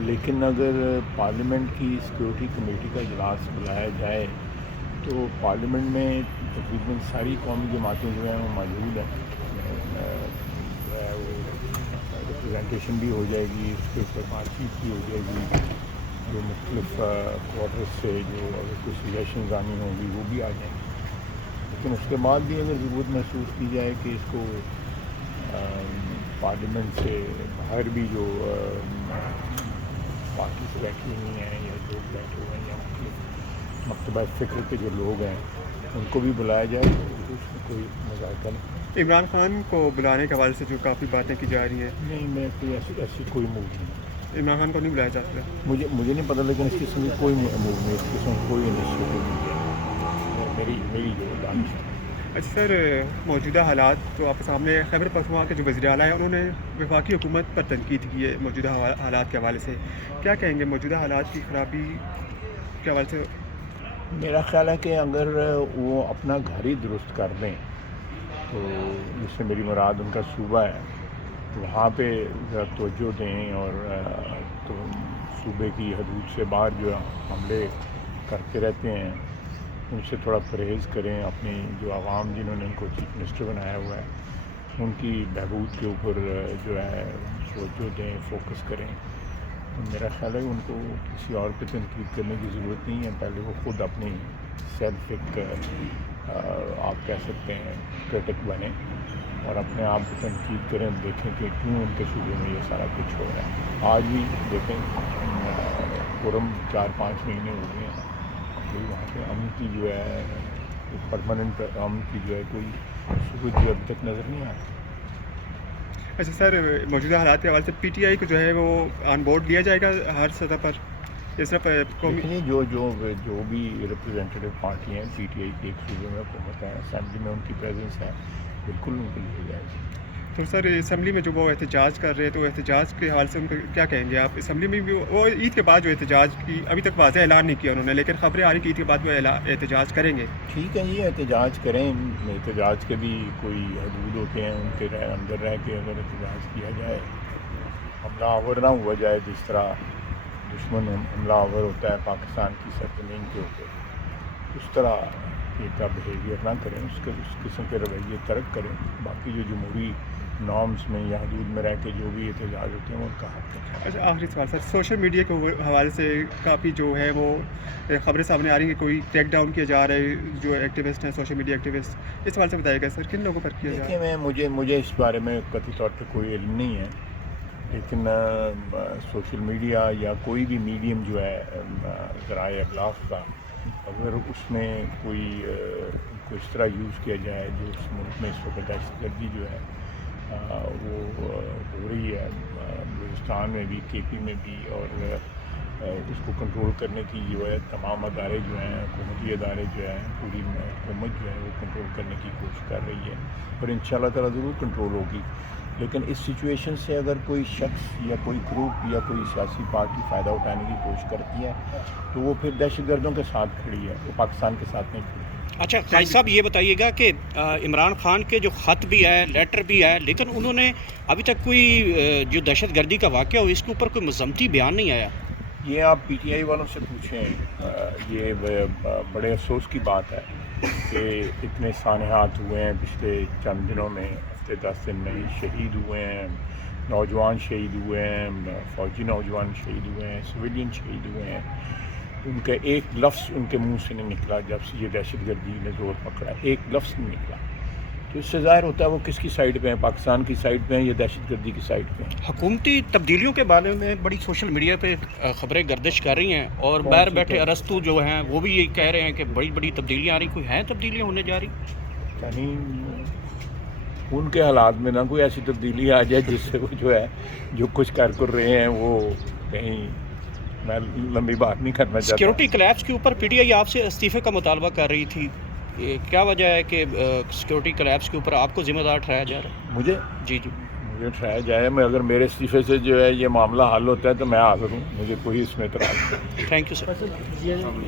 لیکن اگر پارلیمنٹ کی سیکورٹی کمیٹی کا اجلاس بلایا جائے تو پارلیمنٹ میں تقریباً ساری قومی جماعتیں جو ہیں وہ موجود ہیں، ریپرزنٹیشن بھی ہو جائے گی، اس کے اوپر بات چیت بھی ہو جائے گی، جو مختلف کوارٹرز سے جو اگر کوئی سجیشنز آنی ہوں گی وہ بھی آ جائیں گی. لیکن اس کے بعد بھی اگر ضرورت محسوس کی جائے کہ اس کو پارلیمنٹ سے باہر بھی جو پارٹیز بیٹھی ہوئی ہیں یا لوگ بیٹھے ہوئے ہیں یا مختلف مکتبہ فکر کے جو لوگ ہیں ان کو بھی بلایا جائے تو اس میں کوئی مذاکرہ نہیں. عمران خان کو بلانے کے حوالے سے جو کافی باتیں کی جا رہی ہیں، نہیں، میں کوئی ایسی کوئی موو نہیں. عمران خان کو نہیں بلایا جاتا؟ مجھے نہیں پتہ، لیکن اس قسم کی کوئی موو نہیں، اس قسم کی کوئی انیشیٹو نہیں ہے میری جو دانش ہے. اچھا سر، موجودہ حالات تو آپ کے سامنے، خیبر پختونخوا کے جو وزیر اعلیٰ ہیں انہوں نے وفاقی حکومت پر تنقید کی ہے موجودہ حالات کے حوالے سے. کیا کہیں گے موجودہ حالات کی خرابی کے حوالے سے؟ میرا خیال ہے کہ اگر وہ اپنا گھر ہی درست کر دیں تو جس سے میری مراد ان کا صوبہ ہے وہاں پہ ذرا توجہ دیں اور تو صوبے کی حدود سے باہر جو حملے کرتے رہتے ہیں ان سے تھوڑا پرہیز کریں. اپنی جو عوام جنہوں نے ان کو چیف منسٹر بنایا ہوا ہے ان کی بہبود کے اوپر جو ہے توجہ دیں، فوکس کریں. میرا خیال ہے ان کو کسی اور پہ تنقید کرنے کی ضرورت نہیں ہے. پہلے وہ خود اپنی سیلف ایک آپ کہہ سکتے ہیں کرٹک بنیں اور اپنے آپ کو تنقید کریں، دیکھیں کہ کیوں ان کے صوبے میں یہ سارا کچھ ہو رہا ہے. آج بھی دیکھیں پورم 4-5 مہینے ہو گئے ہیں، کوئی وہاں پہ امن کی جو ہے پرماننٹ امن کی جو ہے کوئی صورت جو ابھی تک نظر نہیں آ رہی. اچھا سر، موجودہ حالات کے حوالے سے پی ٹی آئی کو جو ہے وہ آن بورڈ لیا جائے گا ہر سطح پر؟ اس طرح قومی لیکن جو بھی ریپرزینٹیو پارٹی ہیں پی ٹی آئی کی ایک صوبے میں حکومت ہے، اسمبلی میں ان کی پریزنس ہے، بالکل ان کو لیا جائے گا. تو سر اسمبلی میں جو وہ احتجاج کر رہے ہیں تو احتجاج کے حوالے سے ان کو کیا کہیں گے آپ؟ اسمبلی میں بھی وہ عید کے بعد جو احتجاج کی ابھی تک واضح اعلان نہیں کیا انہوں نے، لیکن خبریں آ رہی کہ عید کے بعد وہ احتجاج کریں گے. ٹھیک ہے، یہ احتجاج کریں. احتجاج کے بھی کوئی حدود ہوتے ہیں، ان کے اندر رہ کے اگر احتجاج کیا جائے، حملہ آور نہ ہوا جائے جس طرح دشمن حملہ آور ہوتا ہے پاکستان کی سرزمین کے اوپر، اس طرح کا بیہیویئر نہ کریں، اس قسم کے رویے ترک کریں. باقی جو جمہوری نارمز میں یا حدود میں رہ کے جو بھی احتجاج ہوتے ہیں وہ ان کا حق ہے. اچھا آخری سوال سر، سوشل میڈیا کے حوالے سے کافی جو ہے وہ خبریں سامنے آ رہی ہیں کہ کوئی ٹیک ڈاؤن کیا جا رہا ہے جو ایکٹیوسٹ ہیں، سوشل میڈیا ایکٹیوسٹ. اس حوالے سے بتائیے گا سر کن لوگوں پر کیا جا رہا ہے؟ دیکھیں، مجھے اس بارے میں قطعی طور پہ کوئی علم نہیں ہے، لیکن سوشل میڈیا یا کوئی بھی میڈیم جو ہے ذرائع ابلاغ کا، اگر اس میں کوئی اس طرح یوز کیا جائے جو اس ملک میں اس وقت دہشت گردی جو ہے وہ ہو رہی ہے بلوچستان میں بھی، کے پی میں بھی، اور اس کو کنٹرول کرنے کی جو ہے تمام ادارے جو ہیں، حکومتی ادارے جو ہیں، پوری حکومت جو ہے وہ کنٹرول کرنے کی کوشش کر رہی ہے اور انشاءاللہ تعالیٰ ضرور کنٹرول ہوگی. لیکن اس سچویشن سے اگر کوئی شخص یا کوئی گروپ یا کوئی سیاسی پارٹی فائدہ اٹھانے کی کوشش کرتی ہے تو وہ پھر دہشت گردوں کے ساتھ کھڑی ہے، وہ پاکستان کے ساتھ نہیں کھڑی. اچھا قائد صاحب، یہ بتائیے گا کہ عمران خان کے جو خط بھی ہے، لیٹر بھی ہے، لیکن انہوں نے ابھی تک کوئی جو دہشت گردی کا واقعہ ہو اس کے اوپر کوئی مذمتی بیان نہیں آیا. یہ آپ پی ٹی آئی والوں سے پوچھیں. یہ بڑے افسوس کی بات ہے کہ اتنے سانحات ہوئے ہیں پچھلے چند دنوں میں، ہفتے 10 دن میں شہید ہوئے ہیں، نوجوان شہید ہوئے ہیں، فوجی نوجوان شہید ہوئے ہیں، سویلین شہید ہوئے ہیں. ان کا ایک لفظ ان کے منہ سے نہیں نکلا جب سے یہ دہشت گردی نے زور پکڑا، ایک لفظ نہیں نکلا. تو اس سے ظاہر ہوتا ہے وہ کس کی سائڈ پہ ہیں، پاکستان کی سائڈ پہ ہیں یا دہشت گردی کی سائڈ پہ ہیں. حکومتی تبدیلیوں کے بارے میں بڑی سوشل میڈیا پہ خبریں گردش کر رہی ہیں اور باہر بیٹھے ارسطو جو ہیں وہ بھی یہ کہہ رہے ہیں کہ بڑی بڑی تبدیلیاں آ رہی. کوئی ہیں تبدیلیاں ہونے جا رہی؟ یعنی ان کے حالات میں نہ کوئی ایسی تبدیلی آ جائے جس سے وہ جو ہے جو کچھ کر رہے ہیں وہ کہیں، میں لمبی بات نہیں کرنا چاہتا. سیکیورٹی کلیپس کے اوپر پی ٹی آئی آپ سے استعفے کا مطالبہ کر رہی تھی، کیا وجہ ہے کہ سیکیورٹی کلیپس کے اوپر آپ کو ذمہ دار ٹھہرایا جا رہا ہے؟ مجھے ٹھہرایا جائے. میں اگر میرے استعفے سے جو ہے یہ معاملہ حل ہوتا ہے تو میں حاضر ہوں، مجھے کوئی اس میں اعتراض نہیں. Thank you sir.